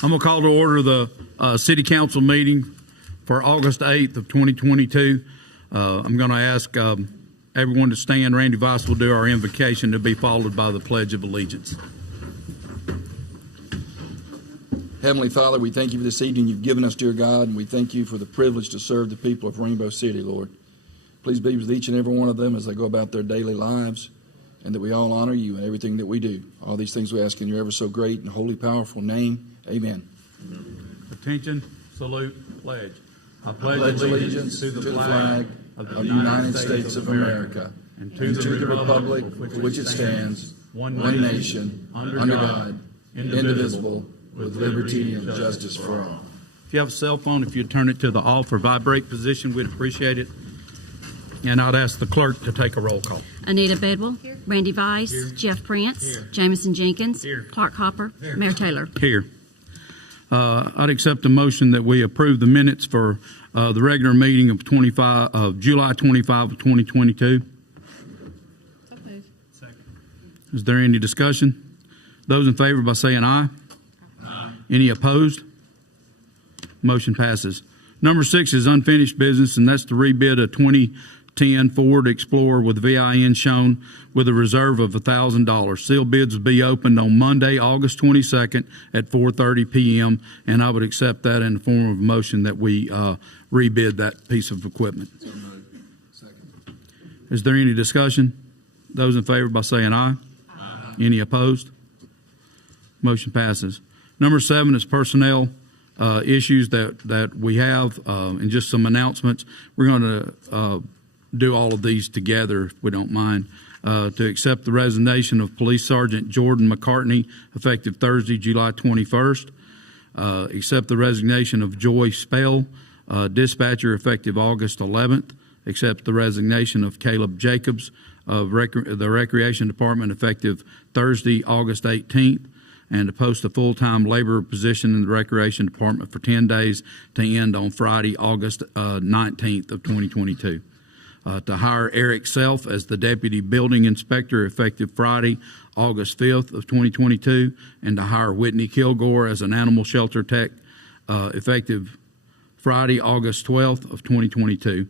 I'm going to call to order the City Council meeting for August 8th of 2022. I'm going to ask everyone to stand. Randy Vice will do our invocation to be followed by the Pledge of Allegiance. Heavenly Father, we thank you for this evening you've given us, dear God, and we thank you for the privilege to serve the people of Rainbow City, Lord. Please be with each and every one of them as they go about their daily lives, and that we all honor you in everything that we do. All these things we ask in your ever so great and holy, powerful name. Amen. Attention, salute, pledge. I pledge allegiance to the flag of the United States of America and to the republic for which it stands, one nation, under God, indivisible, with liberty and justice for all. If you have a cell phone, if you'd turn it to the off or vibrate position, we'd appreciate it. And I'd ask the clerk to take a roll call. Anita Bedwell, Randy Vice, Jeff Prince, Jamison Jenkins, Clark Hopper, Mayor Taylor. Here. I'd accept a motion that we approve the minutes for the regular meeting of July 25 of 2022. Is there any discussion? Those in favor by saying aye. Aye. Any opposed? Motion passes. Number 6 is unfinished business, and that's the rebid of 2010 Ford Explorer with VIN shown with a reserve of $1,000. Sealed bids will be opened on Monday, August 22nd at 4:30 p.m., and I would accept that in the form of a motion that we rebid that piece of equipment. Is there any discussion? Those in favor by saying aye. Aye. Any opposed? Motion passes. Number 7 is personnel issues that we have, and just some announcements. We're going to do all of these together, if we don't mind. To accept the resignation of Police Sergeant Jordan McCartney, effective Thursday, July 21st. Accept the resignation of Joy Spell, dispatcher, effective August 11th. Accept the resignation of Caleb Jacobs of the Recreation Department, effective Thursday, August 18th. And to post a full-time labor position in the Recreation Department for 10 days to end on Friday, August 19th of 2022. To hire Eric Self as the Deputy Building Inspector, effective Friday, August 5th of 2022. And to hire Whitney Kilgore as an Animal Shelter Tech, effective Friday, August 12th of 2022.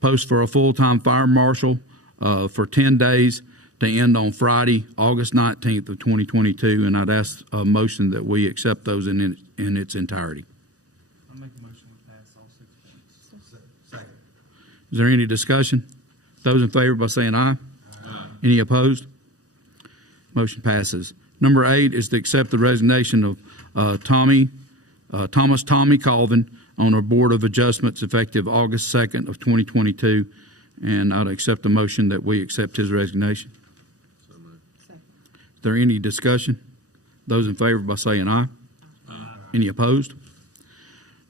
Post for a full-time Fire Marshal for 10 days to end on Friday, August 19th of 2022, and I'd ask a motion that we accept those in its entirety. I'll make a motion to pass all 6 points. Second. Is there any discussion? Those in favor by saying aye. Aye. Any opposed? Motion passes. Number 8 is to accept the resignation of Thomas Colvin on our Board of Adjustments, effective August 2nd of 2022, and I'd accept a motion that we accept his resignation. Is there any discussion? Those in favor by saying aye. Aye. Any opposed?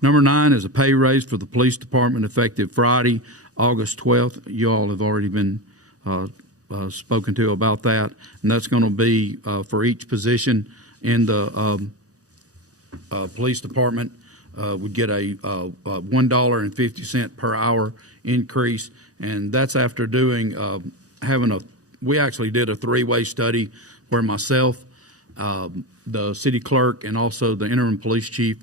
Number 9 is a pay raise for the Police Department, effective Friday, August 12th. You all have already been spoken to about that, and that's going to be for each position in the Police Department. Would get a $1.50 per hour increase, and that's after doing we actually did a 3-way study where myself, the city clerk, and also the interim police chief,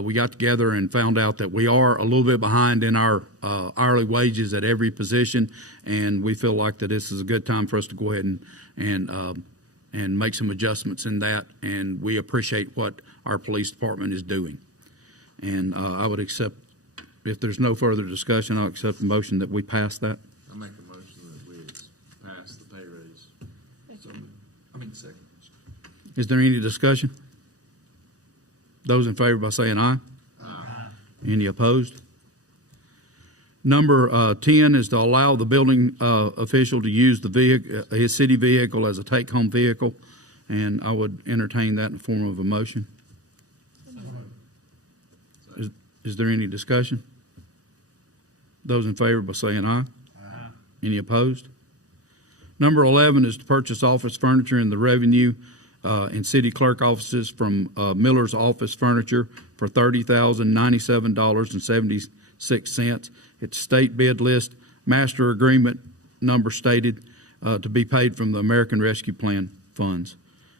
we got together and found out that we are a little bit behind in our hourly wages at every position, and we feel like that this is a good time for us to go ahead and make some adjustments in that, and we appreciate what our police department is doing. And I would accept, if there's no further discussion, I'll accept the motion that we pass that. I'll make a motion that we pass the pay raise. Second. Is there any discussion? Those in favor by saying aye. Aye. Any opposed? Number 10 is to allow the building official to use the vehicle, his city vehicle, as a take-home vehicle, and I would entertain that in the form of a motion. Is there any discussion? Those in favor by saying aye. Aye. Any opposed? Number 11 is to purchase office furniture in the revenue and city clerk offices from Miller's Office Furniture for $30,097.76. It's state bid list, master agreement number stated to be paid from the American Rescue Plan funds.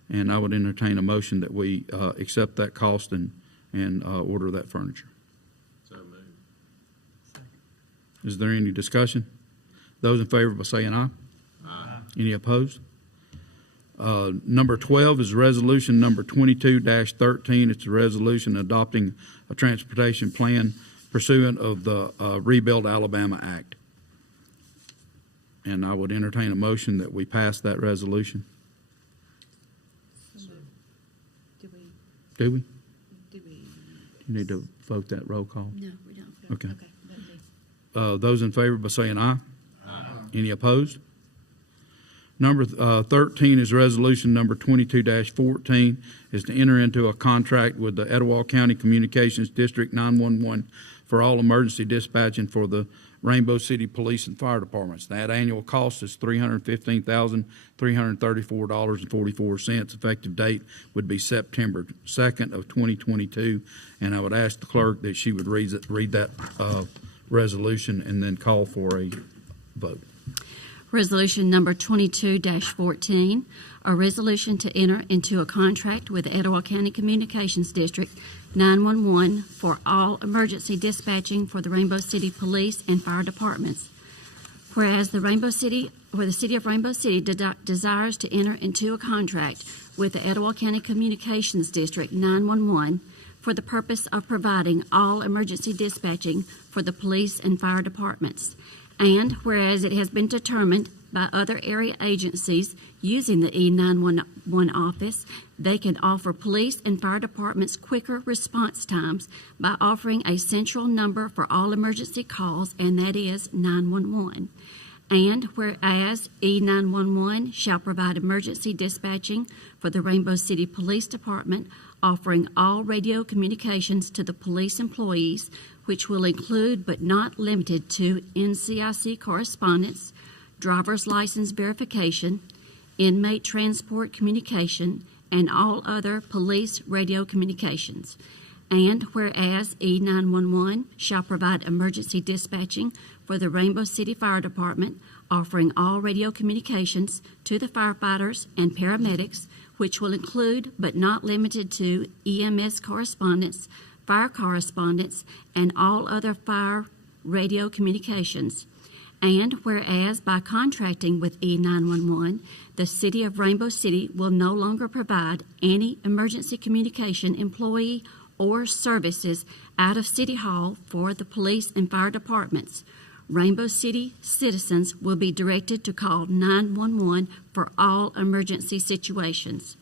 And I would entertain a motion that we accept that cost and order that furniture. So moved. Is there any discussion? Those in favor by saying aye. Aye. Any opposed? Number 12 is resolution number 22-13. It's a resolution adopting a transportation plan pursuant of the Rebuild Alabama Act. And I would entertain a motion that we pass that resolution. Do we, Do we? do we? You need to vote that roll call. No, we don't. Okay. that'd be- Those in favor by saying aye. Any opposed? Number 13 is resolution number 22-14, is to enter into a contract with the Etowah County Communications District 911 for all emergency dispatching for the Rainbow City Police and Fire Departments. That annual cost is $315,334.44. Effective date would be September 2nd of 2022. And I would ask the clerk that she would read that resolution and then call for a vote. Resolution number 22-14, a resolution to enter into a contract with the Etowah County Communications District 911 for all emergency dispatching for the Rainbow City Police and Fire Departments. Whereas the city of Rainbow City desires to enter into a contract with the Etowah County Communications District 911 for the purpose of providing all emergency dispatching for the police and fire departments. And whereas it has been determined by other area agencies using the E911 office, they can offer police and fire departments quicker response times by offering a central number for all emergency calls, and that is 911. And whereas E911 shall provide emergency dispatching for the Rainbow City Police Department, offering all radio communications to the police employees, which will include but not limited to NCIC correspondence, driver's license verification, inmate transport communication, and all other police radio communications. And whereas E911 shall provide emergency dispatching for the Rainbow City Fire Department, offering all radio communications to the firefighters and paramedics, which will include but not limited to EMS correspondence, fire correspondence, and all other fire radio communications. And whereas by contracting with E911, the City of Rainbow City will no longer provide any emergency communication employee or services out of City Hall for the police and fire departments, Rainbow City citizens will be directed to call 911 for all emergency situations.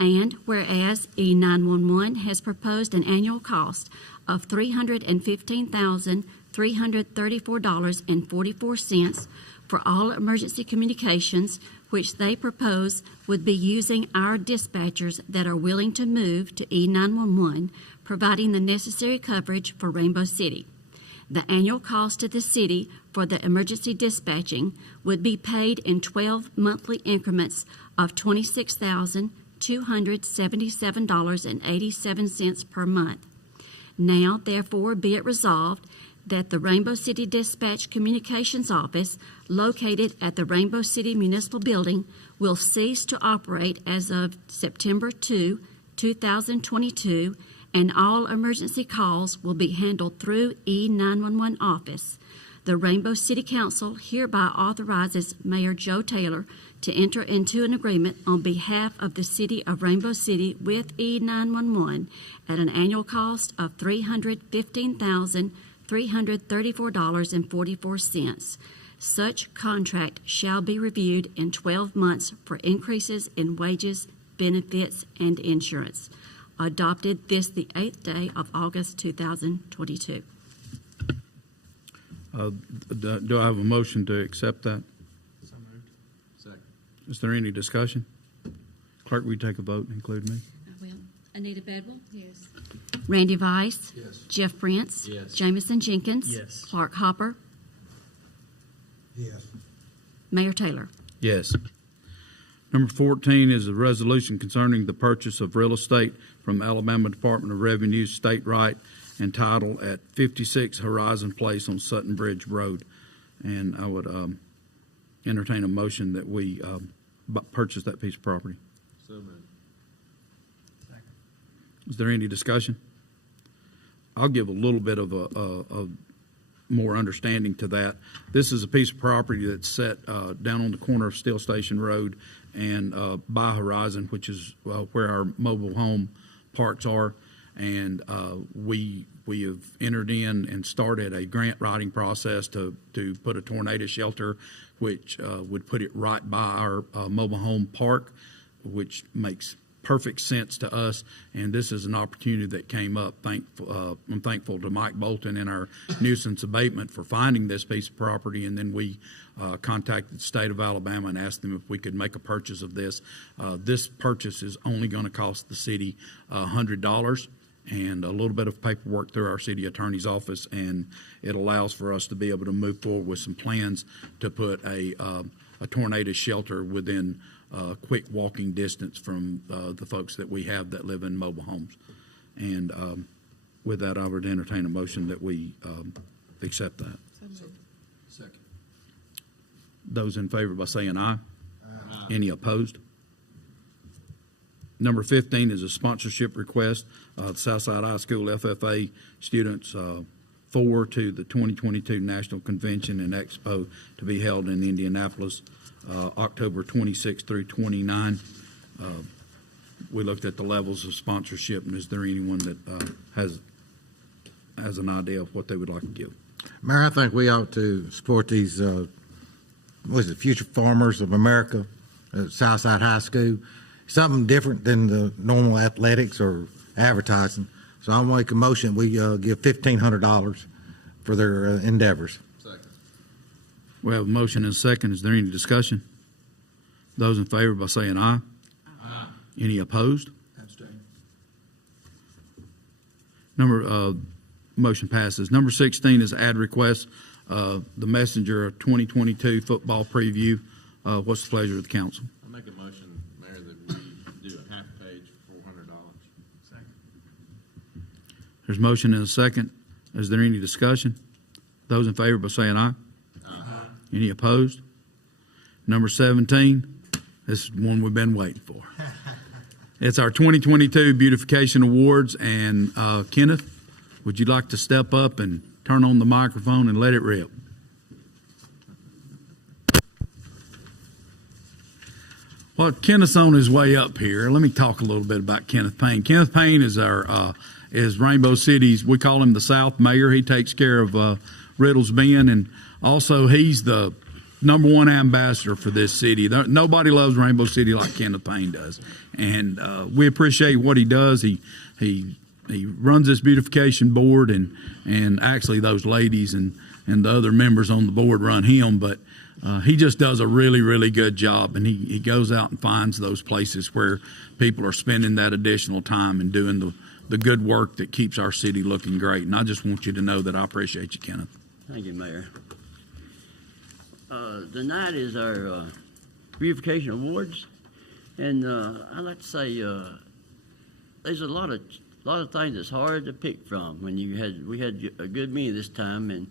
And whereas E911 has proposed an annual cost of $315,334.44 for all emergency communications, which they propose would be using our dispatchers that are willing to move to E911, providing the necessary coverage for Rainbow City. The annual cost to the city for the emergency dispatching would be paid in 12 monthly increments of $26,277.87 per month. Now, therefore, be it resolved that the Rainbow City Dispatch Communications Office, located at the Rainbow City Municipal Building, will cease to operate as of September 2, 2022, and all emergency calls will be handled through E911 office. The Rainbow City Council hereby authorizes Mayor Joe Taylor to enter into an agreement on behalf of the City of Rainbow City with E911 at an annual cost of $315,334.44. Such contract shall be reviewed in 12 months for increases in wages, benefits, and insurance. Adopted this the 8th day of August 2022. Do I have a motion to accept that? So moved. Second. Is there any discussion? Clerk, will you take a vote and include me? I will. Anita Bedwell? Yes. Randy Vice? Yes. Jeff Prince? Yes. Jamison Jenkins? Yes. Clark Hopper? Yes. Mayor Taylor? Yes. Number 14 is a resolution concerning the purchase of real estate from Alabama Department of Revenue, state right and title at 56 Horizon Place on Sutton Bridge Road. And I would entertain a motion that we purchase that piece of property. So moved. Is there any discussion? I'll give a little bit of a more understanding to that. This is a piece of property that's set down on the corner of Steel Station Road and by Horizon, which is where our mobile home parks are. And we have entered in and started a grant writing process to put a tornado shelter, which would put it right by our mobile home park, which makes perfect sense to us. And this is an opportunity that came up. I'm thankful to Mike Bolton and our nuisance abatement for finding this piece of property. And then we contacted the state of Alabama and asked them if we could make a purchase of this. This purchase is only going to cost the city $100 and a little bit of paperwork through our city attorney's office. And it allows for us to be able to move forward with some plans to put a tornado shelter within quick walking distance from the folks that we have that live in mobile homes. And with that, I would entertain a motion that we accept that. Second. Those in favor by saying aye. Any opposed? Number 15 is a sponsorship request. The Southside High School FFA students forward to the 2022 National Convention and Expo to be held in Indianapolis, October 26 through 29. We looked at the levels of sponsorship, and is there anyone that has an idea of what they would like to give? Mayor, I think we ought to support these, Future Farmers of America at Southside High School. Something different than the normal athletics or advertising. So I'll make a motion, we give $1,500 for their endeavors. Second. We have a motion and a second. Is there any discussion? Those in favor by saying aye. Aye. Any opposed? Abstain. Motion passes. Number 16 is ad request. The Messenger 2022 football preview. What's the pleasure of the council? I make a motion, Mayor, that we do a half page for $400. Second. There's a motion and a second. Is there any discussion? Those in favor by saying aye. Aye. Any opposed? Number 17, this is one we've been waiting for. It's our 2022 Beautification Awards, and Kenneth, would you like to step up and turn on the microphone and let it rip? Well, Kenneth's on his way up here. Let me talk a little bit about Kenneth Payne. Kenneth Payne is our is Rainbow City's, we call him the South Mayor. He takes care of Riddles Bend, and also he's the #1 ambassador for this city. Nobody loves Rainbow City like Kenneth Payne does, and we appreciate what he does. He runs this beautification board, and actually those ladies and the other members on the board run him, but he just does a really, really good job, and he goes out and finds those places where people are spending that additional time and doing the good work that keeps our city looking great. And I just want you to know that I appreciate you, Kenneth. Thank you, Mayor. Tonight is our Beautification Awards, and I'd like to say there's a lot of things that's hard to pick from. When we had a good many this time, and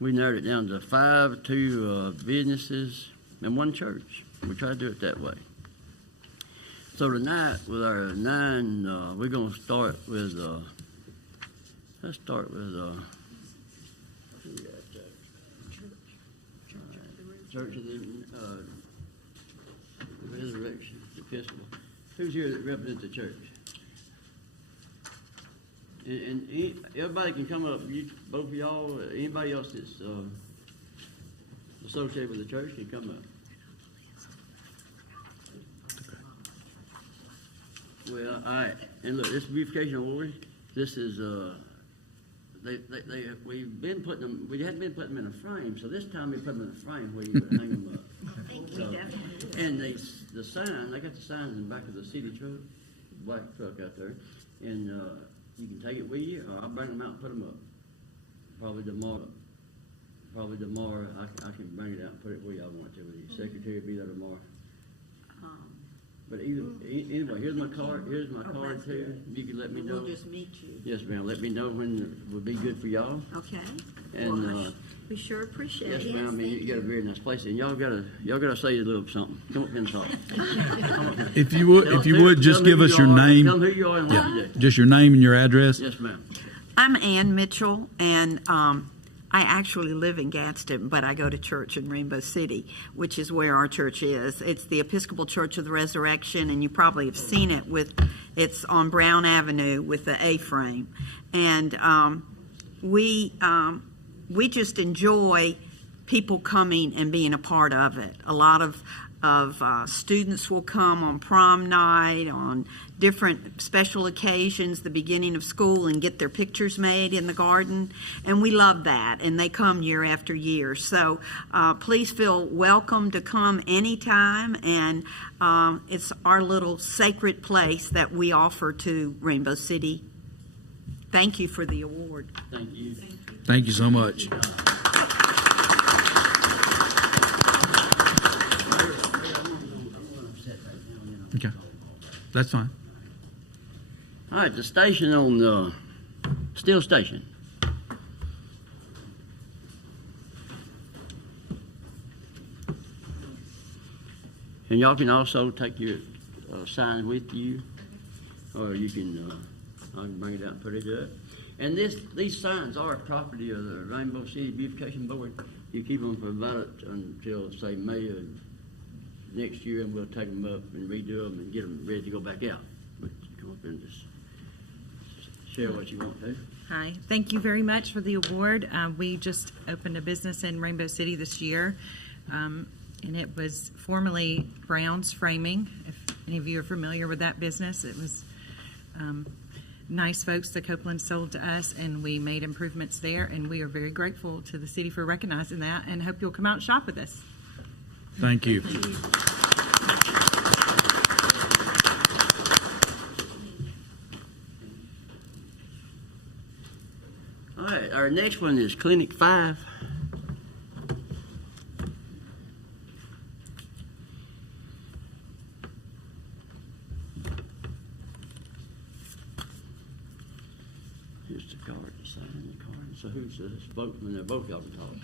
we narrowed it down to 5, 2 businesses, and 1 church. We try to do it that way. So tonight, with our 9, we're going to start with. Let's start with. Church of the Resurrection, Episcopal. Who's here that represents the church? And everybody can come up. Both of y'all, anybody else that's associated with the church can come up. Well, all right. And look, this Beautification Award. This is we've been putting them. We hadn't been putting them in a frame, so this time we put them in a frame where you would hang them up. So, and the sign, they got the signs in the back of the city truck, black truck out there, and you can take it with you, or I'll bring them out and put them up. Probably tomorrow. I can bring it out and put it where y'all want to with you. Secretary will be there tomorrow. But anyway, here's my card. Here's my card too. You can let me know. We'll just meet you. Yes, ma'am. Let me know when it would be good for y'all. Okay. And We sure appreciate yes, it. ma'am. I mean, you got a very nice place, and y'all gotta say a little something. Come up here and talk. If you would, just give us your Tell name. them who you are and what you do. Just your name and your address. Yes, ma'am. I'm Ann Mitchell, and I actually live in Gadsden, but I go to church in Rainbow City, which is where our church is. It's the Episcopal Church of the Resurrection, and you probably have seen it it's on Brown Avenue with the A-frame. And we just enjoy people coming and being a part of it. A lot of students will come on prom night, on different special occasions, the beginning of school, and get their pictures made in the garden. And we love that, and they come year after year. So please feel welcome to come anytime, and it's our little sacred place that we offer to Rainbow City. Thank you for the award. Thank you. Thank you so much. Okay, that's fine. All right, the station on Steel Station. And y'all can also take your sign with you, or you can I can bring it out and put it up. And these signs are property of the Rainbow City Beautification Board. You keep them for about until say May of next year, and we'll take them up and redo them and get them ready to go back out. But you come up and just share what you want to. Hi, thank you very much for the award. We just opened a business in Rainbow City this year, and it was formerly Brown's Framing. If any of you are familiar with that business, it was nice folks that Copeland sold to us, and we made improvements there, and we are very grateful to the city for recognizing that, and hope you'll come out and shop with us. Thank you. All right, our next one is Clinic 5. Here's the card, to sign the card. So who's the spokesman? They're both y'all can talk.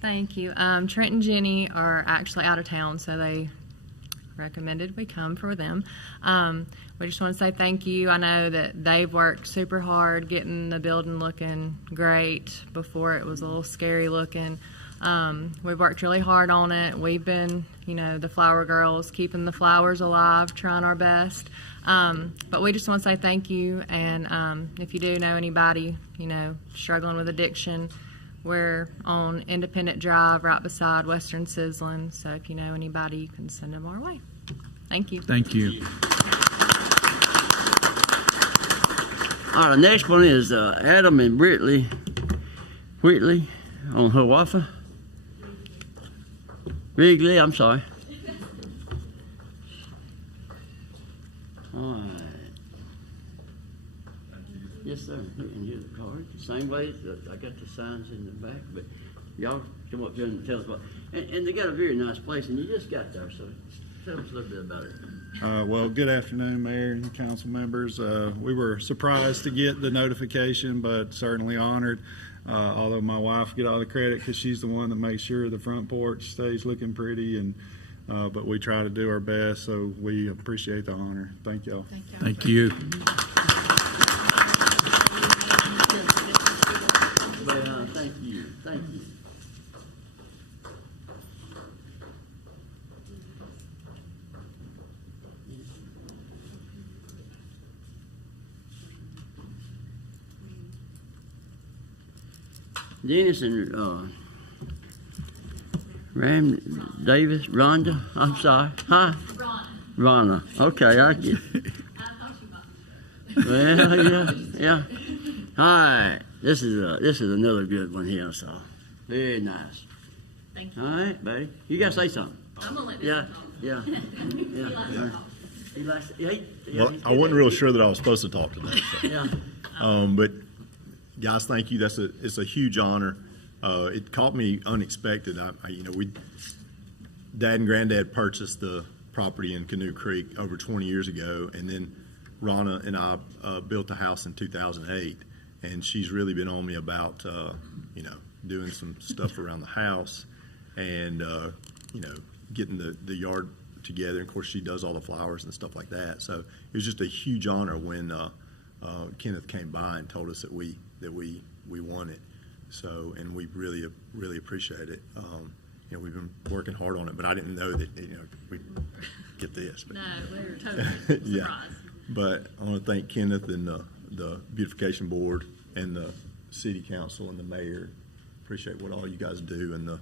Thank you. Trent and Jenny are actually out of town, so they recommended we come for them. We just want to say thank you. I know that they've worked super hard getting the building looking great. Before it was a little scary looking. We've worked really hard on it. We've been, the flower girls, keeping the flowers alive, trying our best. But we just want to say thank you. And if you do know anybody, struggling with addiction, we're on Independent Drive right beside Western Sizzling. So if you know anybody, you can send them our way. Thank you. Thank you. All right, the next one is Adam and Whitley on Hiawatha. Wrigley, I'm sorry. All right. Yes, sir. And here's the card. The same way I got the signs in the back, but y'all come up here and tell us about. And they got a very nice place, and you just got there, so tell us a little bit about it. Well, good afternoon, Mayor and council members. We were surprised to get the notification, but certainly honored. Although my wife get all the credit because she's the one that makes sure the front porch stays looking pretty, and but we try to do our best, so we appreciate the honor. Thank y'all. Thank you. Well, thank you. Thank you. Dennis and Rhonda, I'm sorry. Huh? Rhonda. Okay, I get it. Well, yeah. All right. This is another good one here, so very nice. Thank you. All right, buddy. You gotta say something. I'm gonna let Yeah. Well, I wasn't real sure that I was supposed to talk today. So. Yeah. But guys, thank you. It's a huge honor. It caught me unexpected. Dad and Granddad purchased the property in Canoe Creek over 20 years ago, and then Ronna and I built the house in 2008. and she's really been on me about doing some stuff around the house, and getting the yard together. Of course, she does all the flowers and stuff like that. So it was just a huge honor when Kenneth came by and told us that we won it. So, and we really appreciate it. We've been working hard on it, but I didn't know that we'd get this. But, No, we're totally surprised. yeah. But I want to thank Kenneth and the beautification board and the city council and the mayor. Appreciate what all you guys do, and the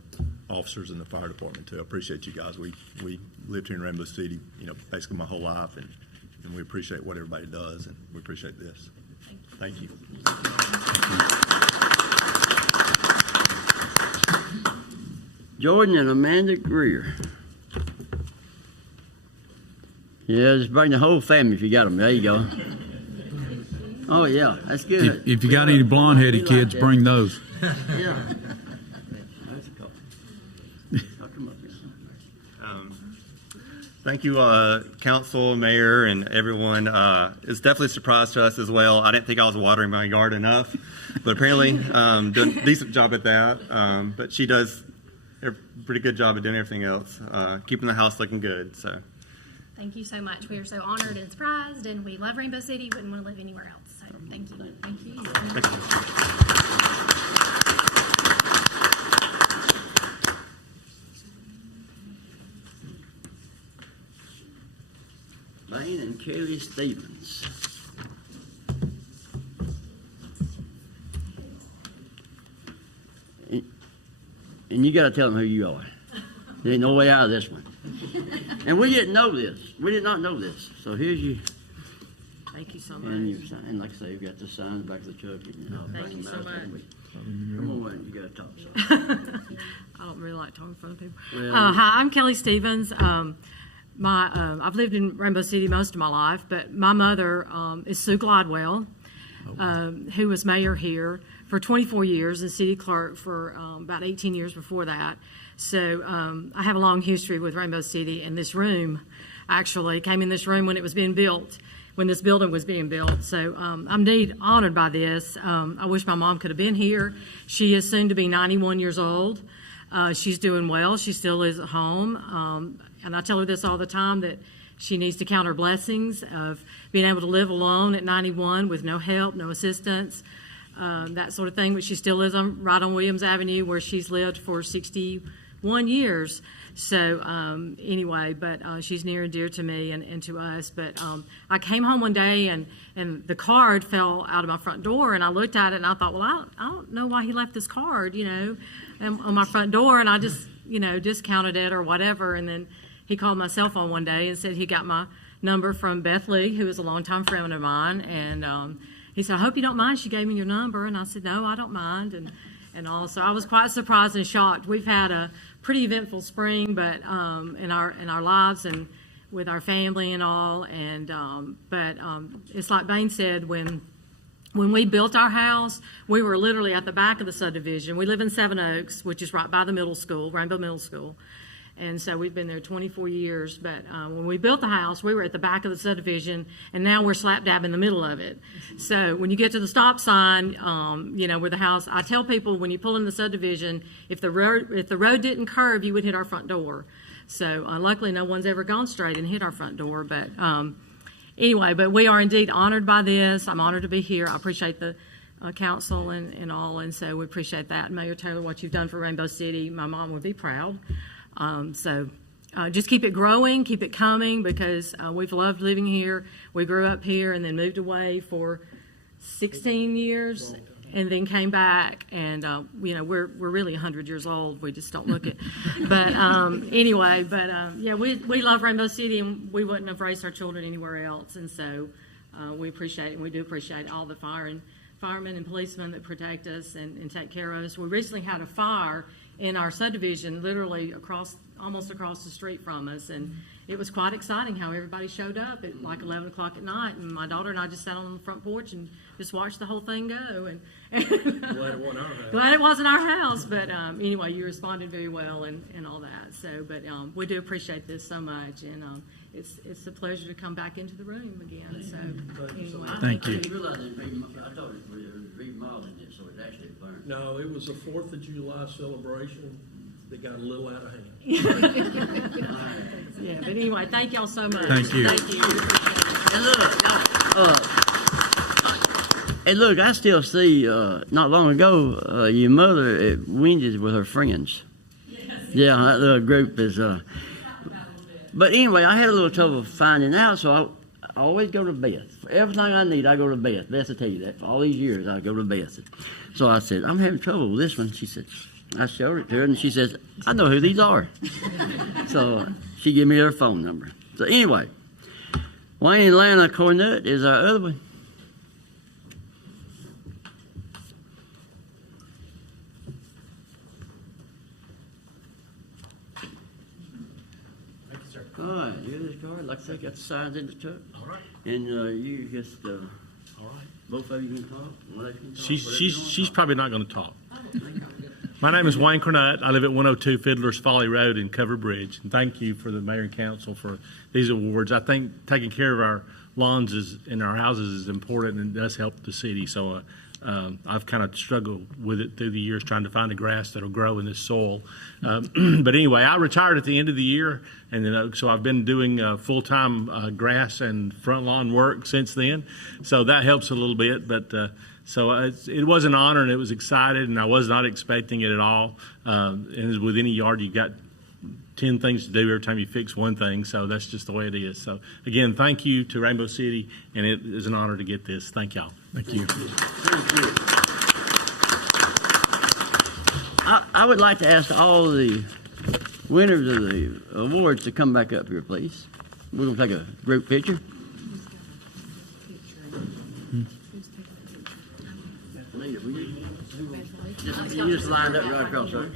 officers in the fire department too. I appreciate you guys. We lived here in Rainbow City, basically my whole life, and we appreciate what everybody does, and we appreciate this. Thank you. Jordan and Amanda Greer. Yeah, just bring the whole family if you got them. There you go. Oh, yeah, that's good. If you got any blonde-headed kids, bring those. Yeah. Thank you, council, mayor, and everyone. It's definitely a surprise to us as well. I didn't think I was watering my yard enough, but apparently doing a decent job at that. But she does a pretty good job at doing everything else, keeping the house looking good. So, thank you so much. We are so honored and surprised, and we love Rainbow City. Wouldn't want to live anywhere else. So, thank you. Thank you. thank you. Lane and Kelly Stevens. And you got to tell them who you are. There ain't no way out of this one. And we didn't know this. We did not know this. So here's you. Thank you so much. And you sign. And like I say, you've got the signs back of the truck. And I'll Thank bring you them so out there. much. Come on, you got to talk. So. I don't really like talking in front of people. Well, Hi, I'm Kelly Stevens. I've lived in Rainbow City most of my life, but my mother is Sue Glidewell, who was mayor here for 24 years and city clerk for about 18 years before that. So I have a long history with Rainbow City, and this room actually came in this room when it was being built, when this building was being built. So I'm indeed honored by this. I wish my mom could have been here. She is soon to be 91 years old. She's doing well. She still lives at home. And I tell her this all the time, that she needs to count her blessings of being able to live alone at 91 with no help, no assistance, that sort of thing. But she still lives right on Williams Avenue, where she's lived for 61 years. So anyway, but she's near and dear to me and to us. But I came home one day and the card fell out of my front door, and I looked at it and I thought, well, I don't know why he left this card, on my front door, and I just, discounted it or whatever. And then he called my cell phone one day and said he got my number from Beth Lee, who is a longtime friend of mine, and he said, I hope you don't mind. She gave me your number, and I said, no, I don't mind, and all. So I was quite surprised and shocked. We've had a pretty eventful spring, but in our lives and with our family and all, and but it's like Bain said, when we built our house, we were literally at the back of the subdivision. We live in Seven Oaks, which is right by the middle school, Rainbow Middle School. And so we've been there 24 years. But when we built the house, we were at the back of the subdivision, and now we're slap dab in the middle of it. So when you get to the stop sign, where the house, I tell people when you pull in the subdivision, if the road didn't curve, you would hit our front door. So luckily, no one's ever gone straight and hit our front door. But anyway, but we are indeed honored by this. I'm honored to be here. I appreciate the council and all, and so we appreciate that. Mayor Taylor, what you've done for Rainbow City, my mom would be proud. So just keep it growing, keep it coming, because we've loved living here. We grew up here and then moved away for 16 years and then came back. And, we're really 100 years old. We just don't look it. But anyway, we love Rainbow City, and we wouldn't have raised our children anywhere else. And so we appreciate it, and we do appreciate all the firemen and policemen that protect us and take care of us. We recently had a fire in our subdivision, literally across almost across the street from us, and it was quite exciting how everybody showed up at like 11 o'clock at night, and my daughter and I just sat on the front porch and just watched the whole thing go. And Glad it wasn't our house. glad it wasn't our house, but anyway, you responded very well and all that. So, but we do appreciate this so much, and it's a pleasure to come back into the room again. So, anyway, Thank you. I didn't realize it was I thought it was remodeling it, so it actually burned. No, it was a 4th of July celebration that got a little out of hand. Yeah, but anyway, thank y'all so much. Thank you. Thank you. And look, I still see, not long ago, your mother at Wendy's with her friends. Yeah, that little group is, but anyway, I had a little trouble finding out, so I always go to Beth. For everything I need, I go to Beth. Beth will tell you that. For all these years, I go to Beth. So I said, I'm having trouble with this one. She said, I showed it to her, and she says, I know who these are. So she gave me her phone number. So anyway, Wayne Atlanta Cornett is our other one. All right, here's the card. Like I said, got the signs in the truck. All right. And you just, All right. both of you can talk. One of you can talk, She's whatever you want to talk. probably not going to talk. My name is Wayne Cornett. I live at 102 Fiddler's Folly Road in Cover Bridge. And thank you for the mayor and council for these awards. I think taking care of our lawns and our houses is important and does help the city. So I've kind of struggled with it through the years trying to find a grass that'll grow in this soil. But anyway, I retired at the end of the year, and then, so I've been doing full-time grass and front lawn work since then. So that helps a little bit. But so it was an honor, and it was excited, and I was not expecting it at all. And with any yard, you've got 10 things to do every time you fix one thing, so that's just the way it is. So again, thank you to Rainbow City, and it is an honor to get this. Thank y'all. Thank you. Thank you. I would like to ask all the winners of the awards to come back up here, please. We're going to take a group picture. You just lined up right across there.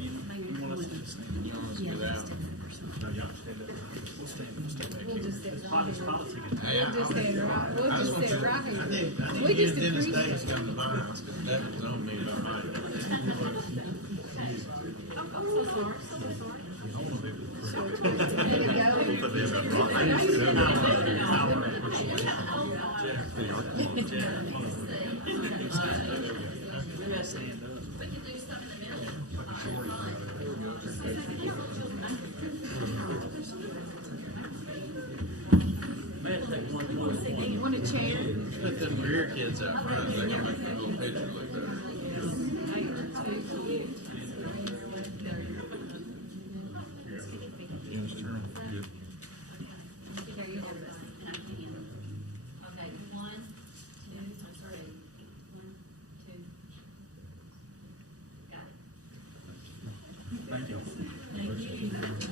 You want a chair? Put them rear kids out front. They can make that little picture look better.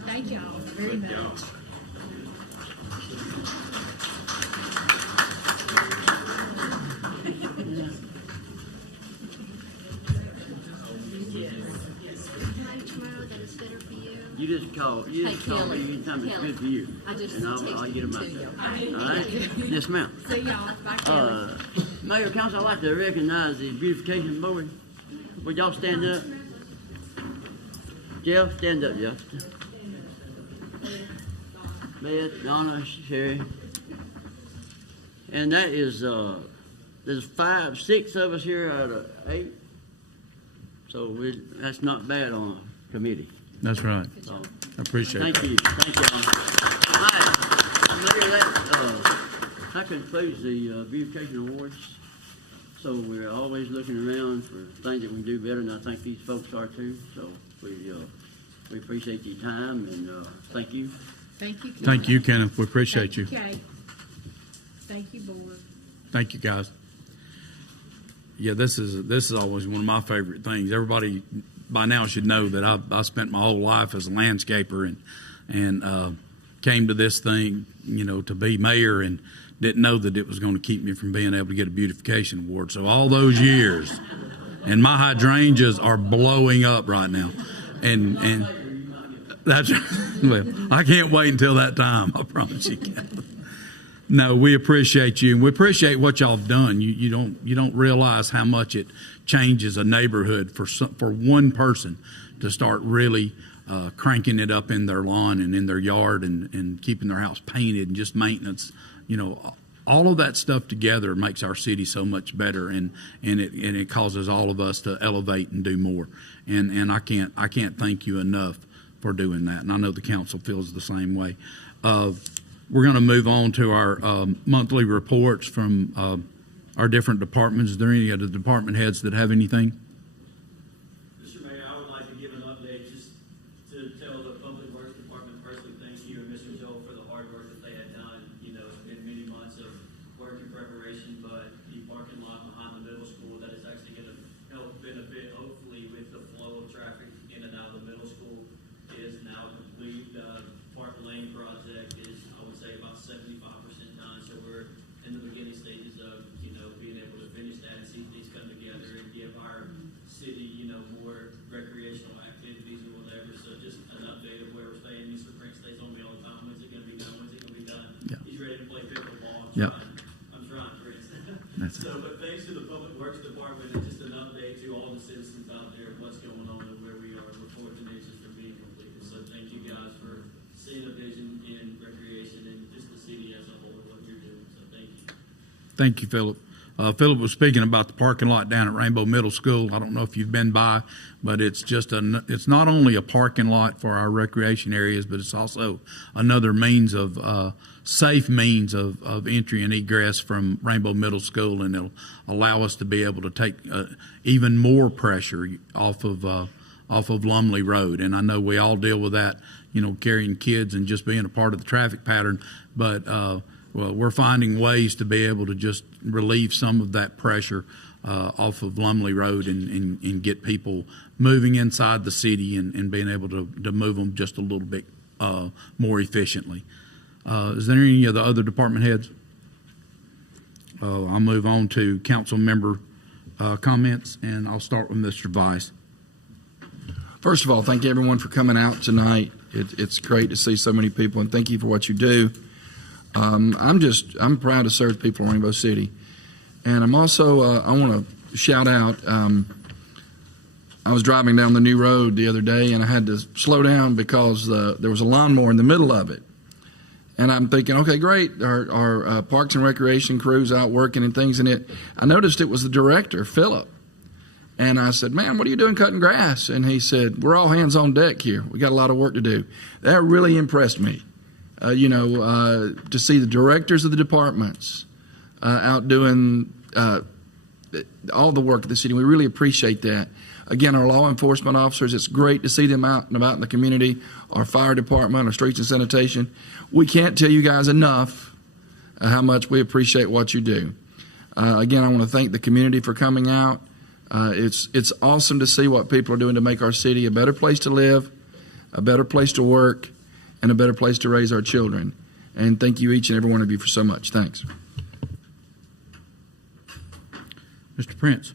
Thank y'all very much. You just call. You just call me anytime it's good for you. I just and I'll get them to out. you. All right? Yes, ma'am. See y'all back there. Mayor, Council, I'd like to recognize the beautification board. Would y'all stand up? Jeff, stand up, Jeff. Beth, Donna, Sherry. And that is, there's 6 of us here out of 8. So that's not bad on a committee. That's right. So, I appreciate thank that. you. Thank you all. All right. Mayor, that concludes the beautification awards. So we're always looking around for things that we can do better, and I think these folks are too. So we appreciate your time, and thank you. Thank you. Thank you, Kenneth. We appreciate you. Okay. Thank you, board. Thank you, guys. Yeah, this is always one of my favorite things. Everybody by now should know that I spent my whole life as a landscaper and came to this thing, to be mayor, and didn't know that it was going to keep me from being able to get a beautification award. So all those years, and my hydrangeas are blowing up right now, and That's well, I can't wait until that time. I promise you, Captain. No, we appreciate you, and we appreciate what y'all have done. You don't realize how much it changes a neighborhood for one person to start really cranking it up in their lawn and in their yard and keeping their house painted and just maintenance. You know, all of that stuff together makes our city so much better, and it causes all of us to elevate and do more. And I can't thank you enough for doing that. And I know the council feels the same way. We're going to move on to our monthly reports from our different departments. Is there any of the department heads that have anything? Mr. Mayor, I would like to give an update just to tell the Public Works Department personally thank you and Mr. Joel for the hard work that they had done. You know, it's been many months of work and preparation, but the parking lot behind the middle school that is actually going to help benefit, hopefully, with the flow of traffic in and out of the middle school is now complete. Park Lane project is, I would say, about 75% done, so we're in the beginning stages of, you know, being able to finish that and see things come together and give our city, you know, more recreational activities and whatever. So just an update of where we're staying. Mr. Prince stays on me all the time. When's it going to be done? When's it going to be done? Yeah. He's ready to play pickleball. I'm trying, Prince. But thanks to the Public Works Department and just an update to all the citizens out there of what's going on and where we are. We're 14 inches from being completed. So thank you guys for seeing a vision in recreation and just the city as a whole and what you're doing. So thank you. Thank you, Philip. Philip was speaking about the parking lot down at Rainbow Middle School. I don't know if you've been by, but it's just it's not only a parking lot for our recreation areas, but it's also another means of safe means of entry and egress from Rainbow Middle School, and it'll allow us to be able to take even more pressure off of Lumley Road. And I know we all deal with that, you know, carrying kids and just being a part of the traffic pattern, but well, we're finding ways to be able to just relieve some of that pressure off of Lumley Road and get people moving inside the city and being able to move them just a little bit more efficiently. Is there any of the other department heads? I'll move on to council member comments, and I'll start with Mr. Vice. First of all, thank you everyone for coming out tonight. It's great to see so many people, and thank you for what you do. I'm proud to serve people in Rainbow City. And I'm also, I want to shout out, I was driving down the new road the other day and I had to slow down because there was a lawnmower in the middle of it. And I'm thinking, okay, great, our Parks and Recreation crew's out working and things, and I noticed it was the director, Philip. And I said, man, what are you doing cutting grass? And he said, we're all hands on deck here. We got a lot of work to do. That really impressed me. To see the directors of the departments out doing all the work of the city. We really appreciate that. Again, our law enforcement officers, it's great to see them out and about in the community. Our fire department, our streets and sanitation. We can't tell you guys enough how much we appreciate what you do. Again, I want to thank the community for coming out. It's awesome to see what people are doing to make our city a better place to live, a better place to work, and a better place to raise our children. And thank you, each and every one of you, for so much. Thanks. Mr. Prince.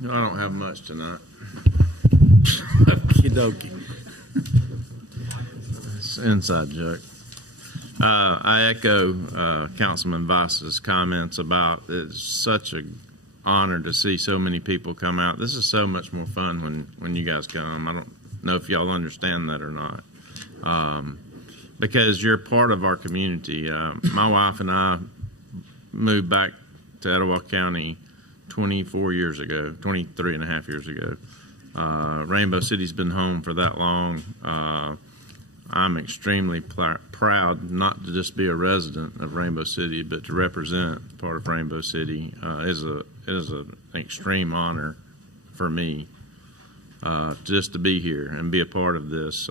No, I don't have much tonight. Okie dokie. It's an inside joke. I echo Councilman Vice's comments about it's such an honor to see so many people come out. This is so much more fun when you guys come. I don't know if y'all understand that or not, because you're part of our community. My wife and I moved back to Etowah County 23 and a half years ago. Rainbow City's been home for that long. I'm extremely proud not to just be a resident of Rainbow City, but to represent part of Rainbow City. It is an extreme honor for me. Just to be here and be a part of this.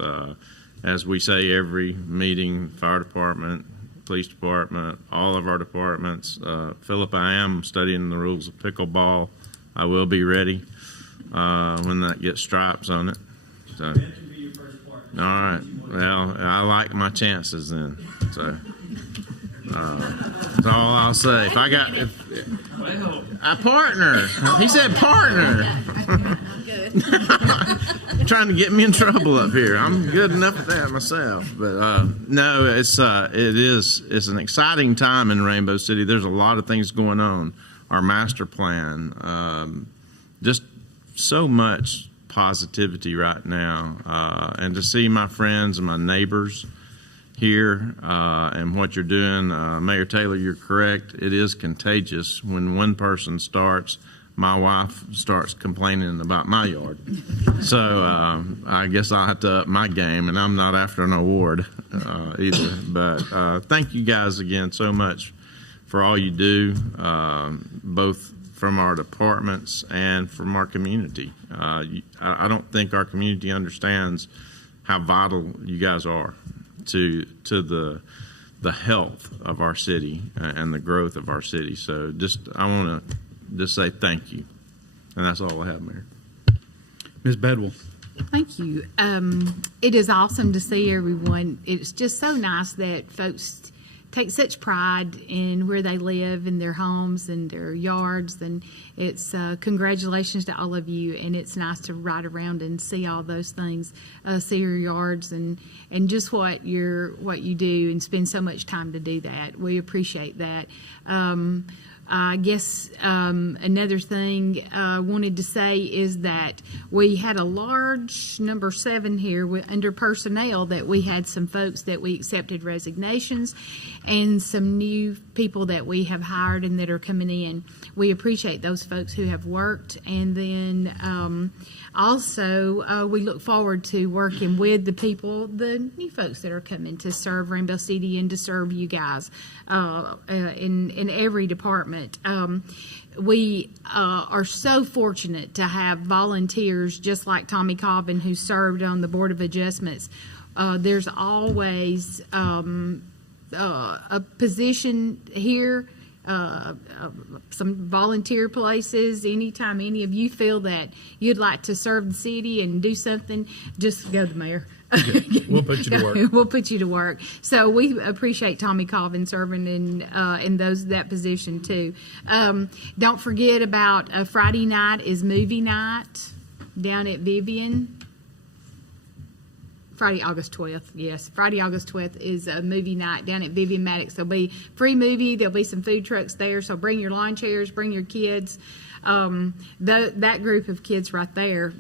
As we say every meeting, fire department, police department, all of our departments. Philip, I am studying the rules of pickleball. I will be ready when that gets stripes on it. So, all right. Well, I like my chances then. So that's all I'll say. If I got a partner, he said partner. trying to get me in trouble up here. I'm good enough at that myself. But no, it's an exciting time in Rainbow City. There's a lot of things going on. Our master plan, just so much positivity right now, and to see my friends and my neighbors here and what you're doing, Mayor Taylor, you're correct. It is contagious when one person starts. My wife starts complaining about my yard. So I guess I'll have to up my game, and I'm not after an award either. But thank you guys again so much for all you do, both from our departments and from our community. I don't think our community understands how vital you guys are to the health of our city and the growth of our city. So I want to just say thank you. And that's all I have, Mayor. Ms. Bedwell. Thank you. It is awesome to see everyone. It's just so nice that folks take such pride in where they live, in their homes and their yards. And it's congratulations to all of you. And it's nice to ride around and see all those things, see your yards and just what you do, and spend so much time to do that. We appreciate that. I guess another thing I wanted to say is that we had a large number 7 here under personnel, that we had some folks that we accepted resignations and some new people that we have hired and that are coming in. We appreciate those folks who have worked, and then also we look forward to working with the new folks that are coming to serve Rainbow City and to serve you guys in every department. We are so fortunate to have volunteers just like Tommy Cobbin, who served on the Board of Adjustments. There's always a position here, some volunteer places. Anytime any of you feel that you'd like to serve the city and do something, just go to the mayor. We'll put you to work. We'll put you to work. So we appreciate Tommy Colvin serving in that position too. Don't forget about Friday night is movie night down at Vivian. Friday, August 12th. Yes, Friday, August 12th is a movie night down at Vivian Maddox. There'll be free movie. There'll be some food trucks there. So bring your lawn chairs, bring your kids. That group of kids right there,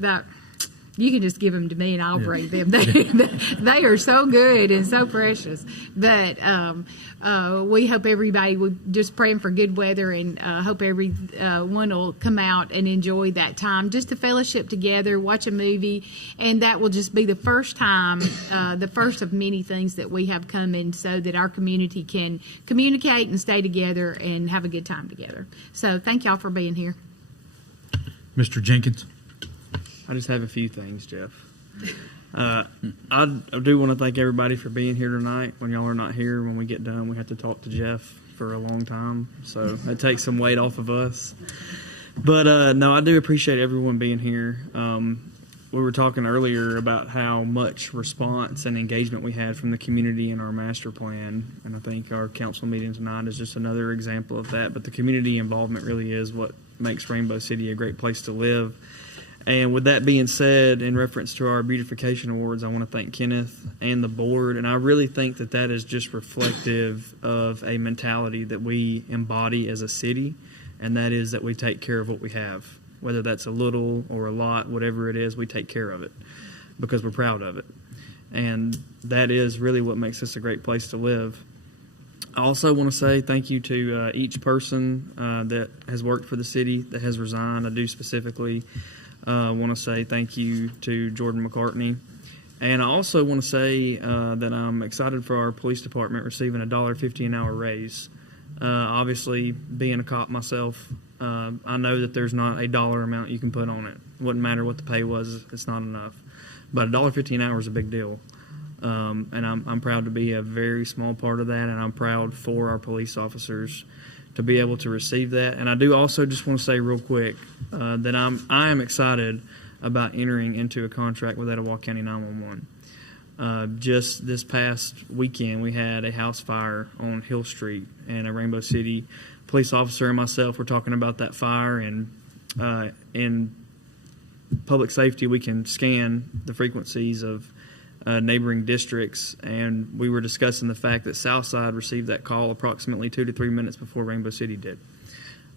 you can just give them to me and I'll bring them. They are so good and so precious. But we hope everybody, we're just praying for good weather, and hope everyone will come out and enjoy that time just to fellowship together, watch a movie. And that will just be the first time, the first of many things that we have coming, so that our community can communicate and stay together and have a good time together. So thank y'all for being here. Mr. Jenkins. I just have a few things, Jeff. I do want to thank everybody for being here tonight. When y'all are not here, when we get done, we have to talk to Jeff for a long time, so that takes some weight off of us. But no, I do appreciate everyone being here. We were talking earlier about how much response and engagement we had from the community in our master plan, and I think our council meeting tonight is just another example of that. But the community involvement really is what makes Rainbow City a great place to live. And with that being said, in reference to our beautification awards, I want to thank Kenneth and the board. And I really think that that is just reflective of a mentality that we embody as a city, and that is that we take care of what we have. Whether that's a little or a lot, whatever it is, we take care of it because we're proud of it. And that is really what makes this a great place to live. I also want to say thank you to each person that has worked for the city, that has resigned. I do specifically want to say thank you to Jordan McCartney. And I also want to say that I'm excited for our police department receiving $1.50 an hour raise. Obviously, being a cop myself, I know that there's not a dollar amount you can put on it. Wouldn't matter what the pay was, it's not enough. But $1.50 an hour is a big deal. And I'm proud to be a very small part of that, and I'm proud for our police officers to be able to receive that. And I do also just want to say real quick that I am excited about entering into a contract with Etowah County 911. Just this past weekend, we had a house fire on Hill Street, and a Rainbow City police officer and myself were talking about that fire, and public safety, we can scan the frequencies of neighboring districts, and we were discussing the fact that Southside received that call approximately 2 to 3 minutes before Rainbow City did.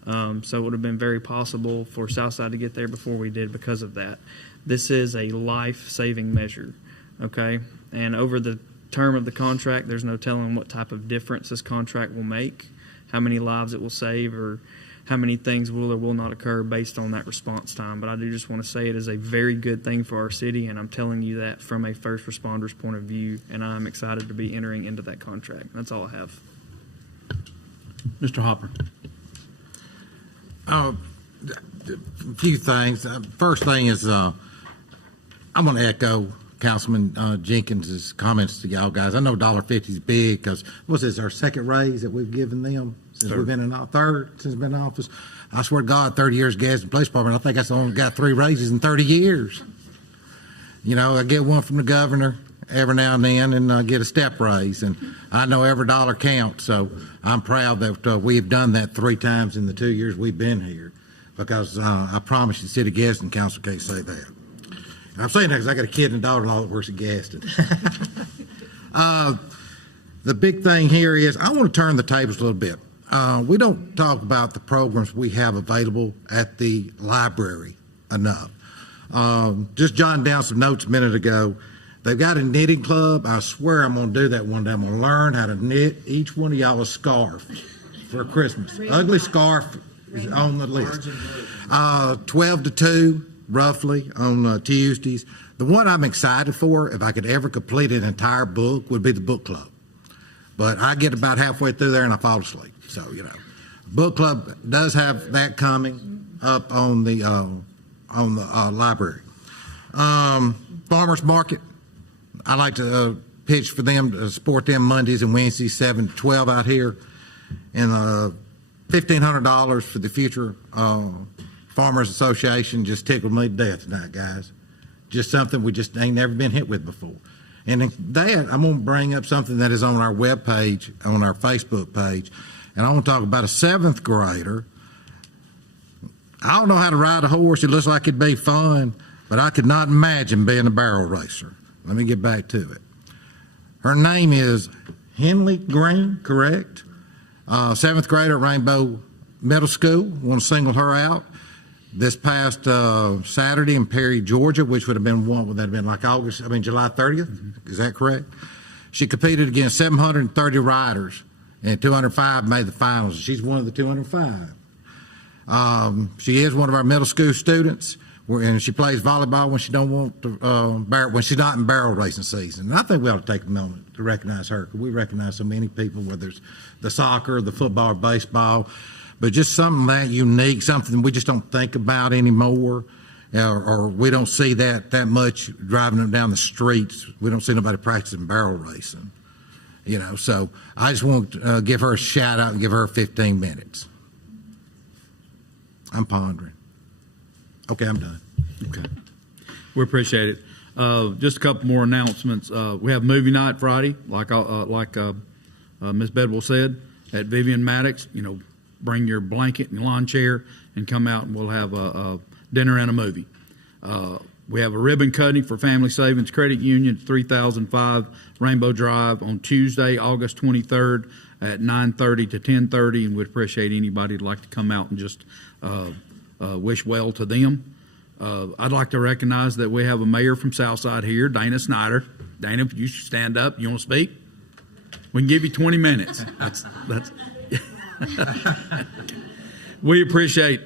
So it would have been very possible for Southside to get there before we did because of that. This is a life-saving measure, okay? And over the term of the contract, there's no telling what type of difference this contract will make, how many lives it will save, or how many things will or will not occur based on that response time. But I do just want to say it is a very good thing for our city, and I'm telling you that from a first responder's point of view, and I'm excited to be entering into that contract. That's all I have. Mr. Hopper. A few things. First thing is I'm going to echo Councilman Jenkins' comments to y'all guys. I know $1.50 is big because what's this, our second raise that we've given them since we've been in since been in office. I swear to God, 30 years gas and police department, I think I only got 3 raises in 30 years. You know, I get one from the governor every now and then, and I get a step raise, and I know every dollar counts. So I'm proud that we've done that 3 times in the 2 years we've been here, because I promise you, City Gaston Council can't say that. And I'm saying that because I got a kid and a daughter-in-law that works at Gaston. The big thing here is I want to turn the tables a little bit. We don't talk about the programs we have available at the library enough. Just jotting down some notes a minute ago. They've got a knitting club. I swear I'm going to do that one day. I'm going to learn how to knit each one of y'all a scarf for Christmas. Ugly scarf is on the list. 12 to 2, roughly, on Tuesdays. The one I'm excited for, if I could ever complete an entire book, would be the book club. But I get about halfway through there and I fall asleep. So, you know, book club does have that coming up on the library. Farmers market, I like to pitch for them to support them Mondays and Wednesdays, 7 to 12 out here. And $1,500 for the future Farmers Association just tickled me to death tonight, guys. Just something we just ain't never been hit with before. And that, I'm going to bring up something that is on our webpage, on our Facebook page, and I want to talk about a 7th grader. I don't know how to ride a horse. It looks like it'd be fun, but I could not imagine being a barrel racer. Let me get back to it. Her name is Henley Green, correct? 7th grader at Rainbow Middle School. Want to single her out. This past Saturday in Perry, Georgia, which would have been like July 30th. Mm-hmm. Is that correct? She competed against 730 riders, and 205 made the finals. She's one of the 205. She is one of our middle school students, and she plays volleyball when she don't want to, when she's not in barrel racing season. And I think we ought to take a moment to recognize her, because we recognize so many people, whether it's the soccer, the football, baseball. But just something that unique, something we just don't think about anymore, or we don't see that much driving them down the streets. We don't see nobody practicing barrel racing, you know. So I just want to give her a shout out and give her 15 minutes. I'm pondering. Okay, I'm done. Okay, we appreciate it. Just a couple more announcements. We have movie night Friday, like Ms. Bedwell said, at Vivian Maddox. You know, bring your blanket and lawn chair and come out, and we'll have a dinner and a movie. We have a ribbon cutting for Family Savings Credit Union, 3005 Rainbow Drive on Tuesday, August 23rd at 9:30 to 10:30, and we'd appreciate anybody who'd like to come out and just wish well to them. I'd like to recognize that we have a mayor from Southside here, Dana Snyder. Dana, if you should stand up. You want to speak? We can give you 20 minutes. That's We appreciate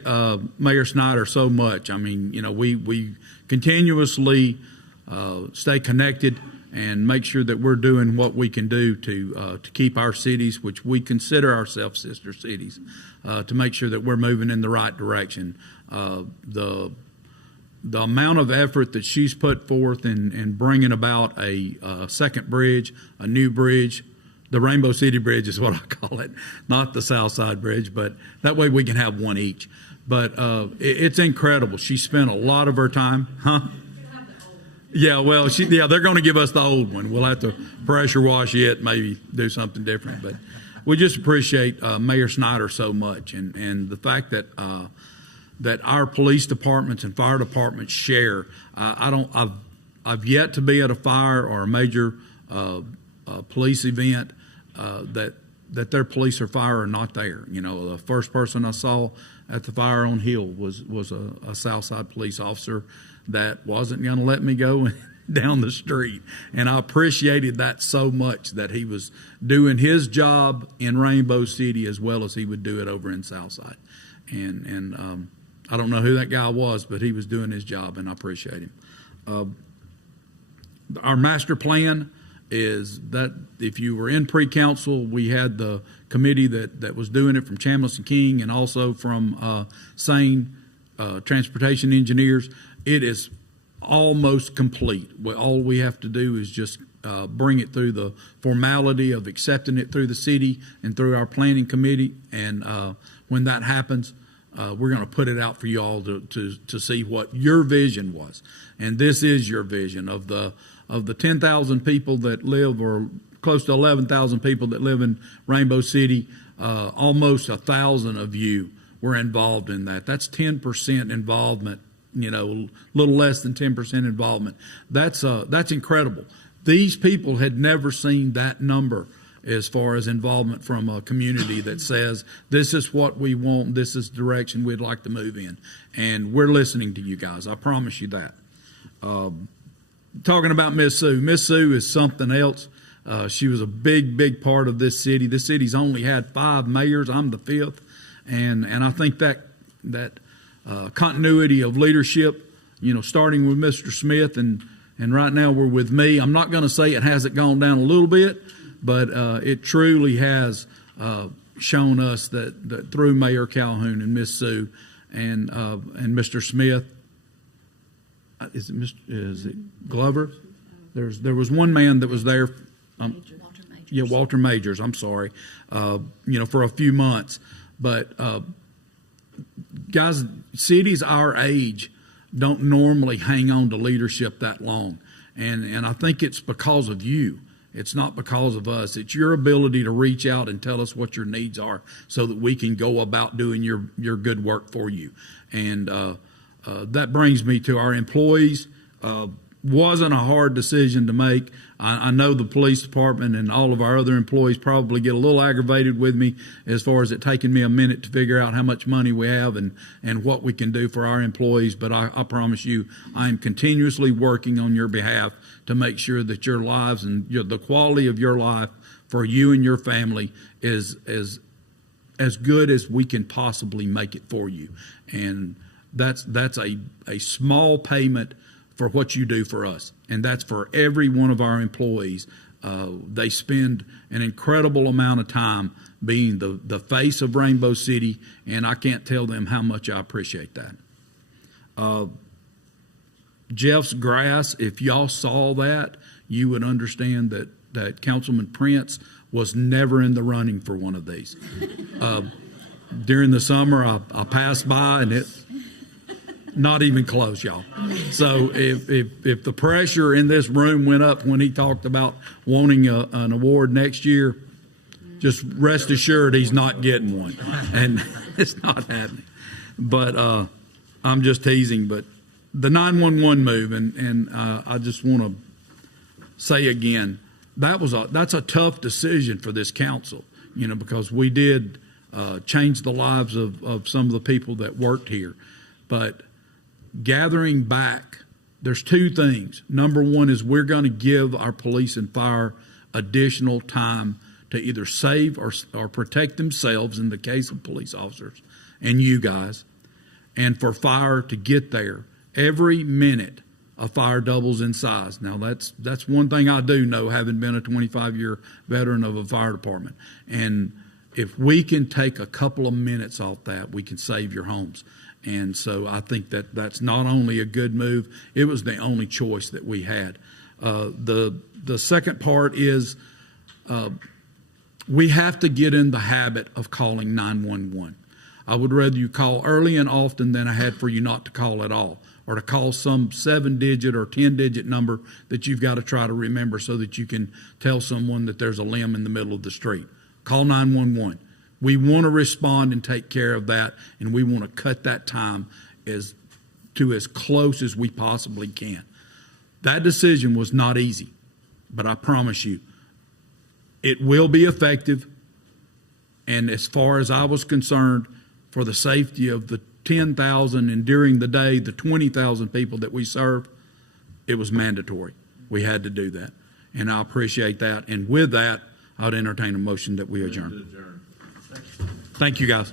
Mayor Snyder so much. I mean, you know, we continuously stay connected and make sure that we're doing what we can do to keep our cities, which we consider ourselves sister cities, to make sure that we're moving in the right direction. The amount of effort that she's put forth in bringing about a second bridge, a new bridge. The Rainbow City Bridge is what I call it, not the Southside Bridge, but that way we can have one each. But it's incredible. She spent a lot of her time, huh? Yeah, well, they're going to give us the old one. We'll have to pressure wash it, maybe do something different. But we just appreciate Mayor Snyder so much, and the fact that that our police departments and fire departments share. I've yet to be at a fire or a major police event that their police or fire are not there. You know, the first person I saw at the fire on Hill was a Southside police officer that wasn't going to let me go down the street. And I appreciated that so much, that he was doing his job in Rainbow City as well as he would do it over in Southside. And I don't know who that guy was, but he was doing his job, and I appreciate him. Our master plan is that if you were in pre-council, we had the committee that was doing it from Chambliss and King, and also from Sane Transportation Engineers. It is almost complete. All we have to do is just bring it through the formality of accepting it through the city and through our planning committee. And when that happens, we're going to put it out for you all to see what your vision was. And this is your vision of the 10,000 people that live, or close to 11,000 people that live in Rainbow City. Almost 1,000 of you were involved in that. That's 10% involvement. You know, a little less than 10% involvement. That's incredible. These people had never seen that number as far as involvement from a community that says, this is what we want, this is the direction we'd like to move in. And we're listening to you guys. I promise you that. Talking about Miss Sue. Miss Sue is something else. She was a big part of this city. This city's only had 5 mayors. I'm the 5th. And I think that continuity of leadership, you know, starting with Mr. Smith and right now we're with me. I'm not going to say it hasn't gone down a little bit, but it truly has shown us that through Mayor Calhoun and Miss Sue and Mr. Smith. Is it Glover? There was one man that was there. Walter Majors. I'm sorry. You know, for a few months, but. Guys, cities our age don't normally hang on to leadership that long. And I think it's because of you. It's not because of us. It's your ability to reach out and tell us what your needs are so that we can go about doing your good work for you. And that brings me to our employees. Wasn't a hard decision to make. I know the police department and all of our other employees probably get a little aggravated with me as far as it taking me a minute to figure out how much money we have and what we can do for our employees. But I promise you, I am continuously working on your behalf to make sure that your lives and the quality of your life for you and your family is as good as we can possibly make it for you. And that's a small payment for what you do for us. And that's for every one of our employees. They spend an incredible amount of time being the face of Rainbow City, and I can't tell them how much I appreciate that. Jeff's grass, if y'all saw that, you would understand that Councilman Prince was never in the running for one of these. During the summer, I passed by, and it not even close, y'all. So if the pressure in this room went up when he talked about wanting an award next year, just rest assured he's not getting one. And it's not happening. But I'm just teasing. But the 911 move, and I just want to say again, that's a tough decision for this council, you know, because we did change the lives of some of the people that worked here. But gathering back, there's 2 things. Number one is we're going to give our police and fire additional time to either save or protect themselves in the case of police officers and you guys, and for fire to get there. Every minute a fire doubles in size. Now that's one thing I do know, having been a 25-year veteran of a fire department. And if we can take a couple of minutes off that, we can save your homes. And so I think that's not only a good move, it was the only choice that we had. The second part is we have to get in the habit of calling 911. I would rather you call early and often than I had for you not to call at all, or to call some 7-digit or 10-digit number that you've got to try to remember so that you can tell someone that there's a limb in the middle of the street. Call 911. We want to respond and take care of that, and we want to cut that time as close as we possibly can. That decision was not easy, but I promise you, it will be effective. And as far as I was concerned, for the safety of the 10,000 and during the day, the 20,000 people that we serve, it was mandatory. We had to do that. And I appreciate that. And with that, I would entertain a motion that we adjourn. Thank you, guys.